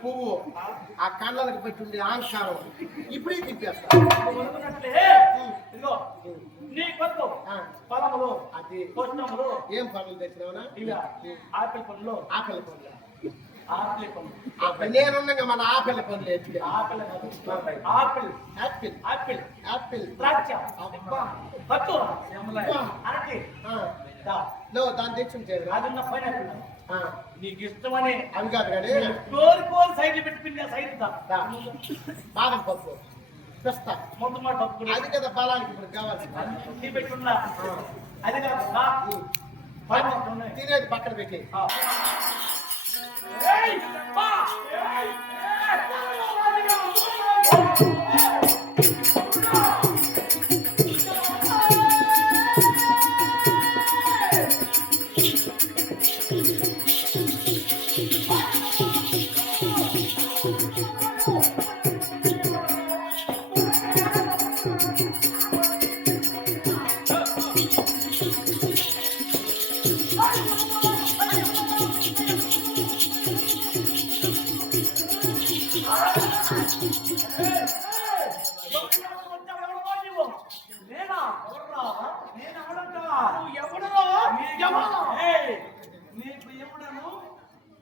పువ్వు ఆ కళ్ళలకు పెట్టుండే ఆంకారం ఇప్పుడే తిప్పేస్తా పొలములు అది పోషణములు ఏం పనులు తెచ్చినావునా ఆపిల్ పండ్లు ఆకలి పనులు ఆపిల్ పండ్లు నేనున్నాగా మన ఆకలి పనులు ఎత్తులే apple apple apple apple apple ద్రాక్ష అబ్బా పట్టు అరటి దాన్ని తెచ్చుంటే అదున్న పైనాపిల్ నీకు ఇష్టమని అవి కాదు కానీ కోరుకోని సైడ్లు పెట్టుకుని సైడ్ బాదం పప్పు పిస్తా మొత్తం మాట అది కదా బలానికి ఇప్పుడు కావాల్సింది పెట్టుకున్నా అది కాదు తినేది పక్కన పెట్టి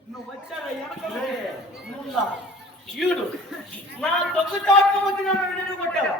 నువ్వు వచ్చావు ఈడు నా దొంగ చాటు వచ్చిన నేను కొట్టావు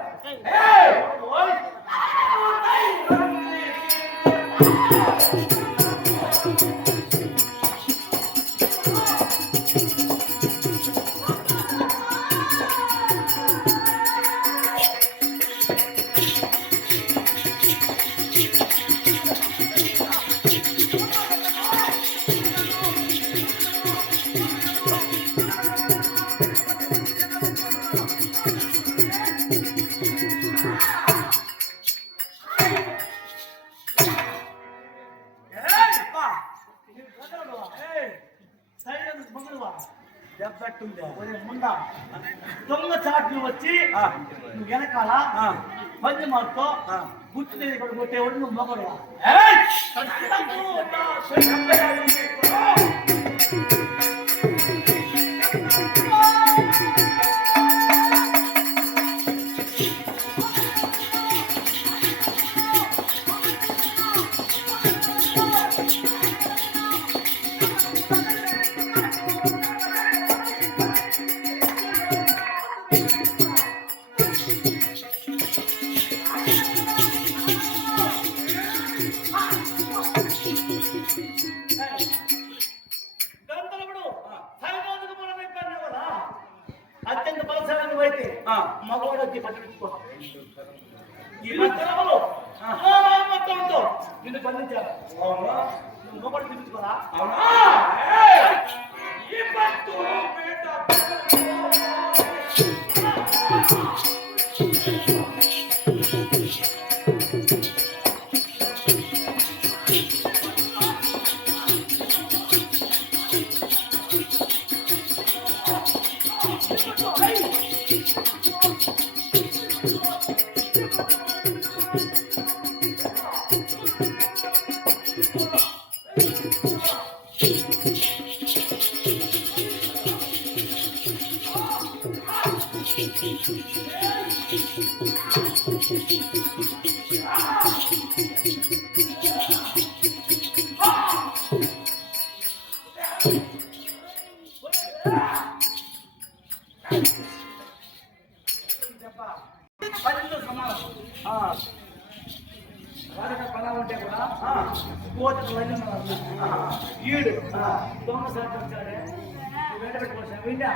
దొంగ చాట్లు వచ్చి నువ్వు వెనకాల మంచి మాటతో గుర్తు తెలియ కొట్టేవాడు నువ్వు మొగడు అత్యంత బలశాలి నువ్వైతే మగవాడు వచ్చి పట్టుకో ఈ మధ్యలో మొత్తంతో నిన్ను బంధించారు మగవాడు తిరుగుకోరా ఈడు దొంగ సార్ వెంట పెట్టుకోవచ్చు వింటా